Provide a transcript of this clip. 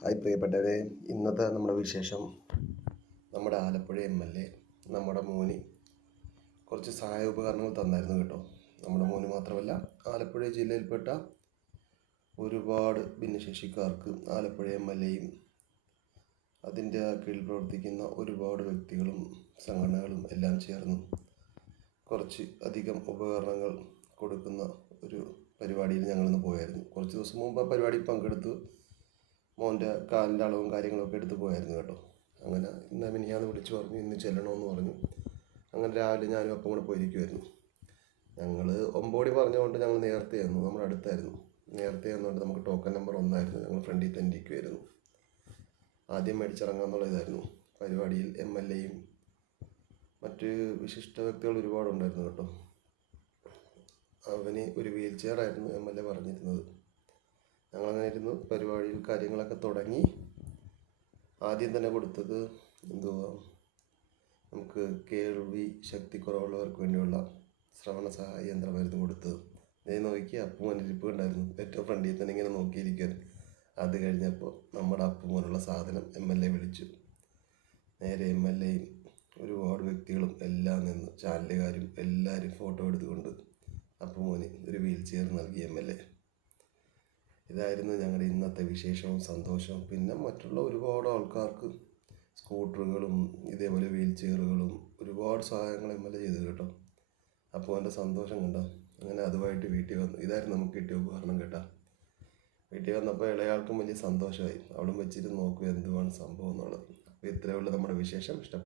Hi പ്രിയപ്പെട്ടവരെ, ഇന്നത്തെ നമ്മുടെ വിശേഷം നമ്മുടെ ആലപ്പുഴ MLA നമ്മുടെ മോന് കുറച്ച് സഹായ ഉപകരണങ്ങൾ തന്നായിരുന്നു കേട്ടോ. നമ്മുടെ മോന് മാത്രമല്ല, ആലപ്പുഴ ജില്ലയിൽപ്പെട്ട ഒരുപാട് ഭിന്നശേഷിക്കാർക്ക് ആലപ്പുഴ MLAയും അതിൻ്റെ കീഴിൽ പ്രവർത്തിക്കുന്ന ഒരുപാട് വ്യക്തികളും സംഘടനകളും എല്ലാം ചേർന്ന് കുറച്ച് അധികം ഉപകരണങ്ങൾ കൊടുക്കുന്ന ഒരു പരിപാടിയിൽ ഞങ്ങളിന്ന് പോയായിരുന്നു. കുറച്ച് ദിവസം മുമ്പ് ആ പരിപാടി പങ്കെടുത്ത് മോൻ്റെ കാലിൻ്റെ അളവും കാര്യങ്ങളൊക്കെ എടുത്ത് പോയായിരുന്നു കേട്ടോ. അങ്ങനെ ഇന്ന് മിനിയാന്ന് വിളിച്ച് പറഞ്ഞു ഇന്ന് ചെല്ലണമെന്ന് പറഞ്ഞു. അങ്ങനെ രാവിലെ ഞാനും അപ്പം കൂടെ പോയിരിക്കുമായിരുന്നു. ഞങ്ങൾ 9 മണി പറഞ്ഞുകൊണ്ട് ഞങ്ങൾ നേരത്തെ ആയിരുന്നു, നമ്മുടെ അടുത്തായിരുന്നു. നേരത്തെ ആയതുകൊണ്ട് നമുക്ക് ടോക്കൺ നമ്പർ 1 ആയിരുന്നു. ഞങ്ങൾ ഫ്രണ്ടിൽ തന്നെ ഇരിക്കുമായിരുന്നു. ആദ്യം മേടിച്ചിറങ്ങാമെന്നുള്ള ഇതായിരുന്നു. പരിപാടിയിൽ MLAയും മറ്റ് വിശിഷ്ട വ്യക്തികൾ ഒരുപാടുണ്ടായിരുന്നു കേട്ടോ. അവന് ഒരു വീൽ ചെയർ ആയിരുന്നു MLA പറഞ്ഞിരുന്നത്. ഞങ്ങളങ്ങനെ ഇരുന്ന് പരിപാടിയിൽ കാര്യങ്ങളൊക്കെ തുടങ്ങി. ആദ്യം തന്നെ കൊടുത്തത് നമുക്ക് കേൾവി ശക്തി കുറവുള്ളവർക്ക് വേണ്ടിയുള്ള ശ്രവണ സഹായ യന്ത്രമായിരുന്നു കൊടുത്തത്. ഞാൻ നോക്കി അപ്പുമോൻ ഇരിപ്പ് ഉണ്ടായിരുന്നു, ഏറ്റവും ഫ്രണ്ടിൽ തന്നെ ഇങ്ങനെ നോക്കിയിരിക്കുമായിരുന്നു. അത് കഴിഞ്ഞപ്പോൾ നമ്മുടെ അപ്പുമോനുള്ള സാധനം MLA വിളിച്ചു. നേരെ MLAയും ഒരുപാട് വ്യക്തികളും എല്ലാം നിന്ന് ചാനലുകാരും എല്ലാവരും ഫോട്ടോ എടുത്തുകൊണ്ട് അപ്പുമോന് ഒരു വീൽ ചെയർ നൽകി MLA. ഇതായിരുന്നു ഞങ്ങളുടെ ഇന്നത്തെ വിശേഷവും സന്തോഷവും. പിന്നെ മറ്റുള്ള ഒരുപാട് ആൾക്കാർക്ക് സ്കൂട്ടറുകളും ഇതേപോലെ വീൽ ചെയറുകളും ഒരുപാട് സഹായങ്ങൾ MLA ചെയ്തു കേട്ടോ. അപ്പോൾ എൻ്റെ സന്തോഷം കണ്ടോ. അങ്ങനെ അതുമായിട്ട് വീട്ടിൽ വന്നു. ഇതായിരുന്നു നമുക്ക് കിട്ടിയ ഉപകരണം കേട്ടോ. വീട്ടിൽ വന്നപ്പോൾ ഇളയാൾക്കും വലിയ സന്തോഷമായി. അവളും വെച്ചിട്ട് നോക്കുക എന്തുവാണ് സംഭവം എന്നുള്ളത്. അപ്പോൾ ഇത്രയേ ഉള്ളൂ നമ്മുടെ വിശേഷം.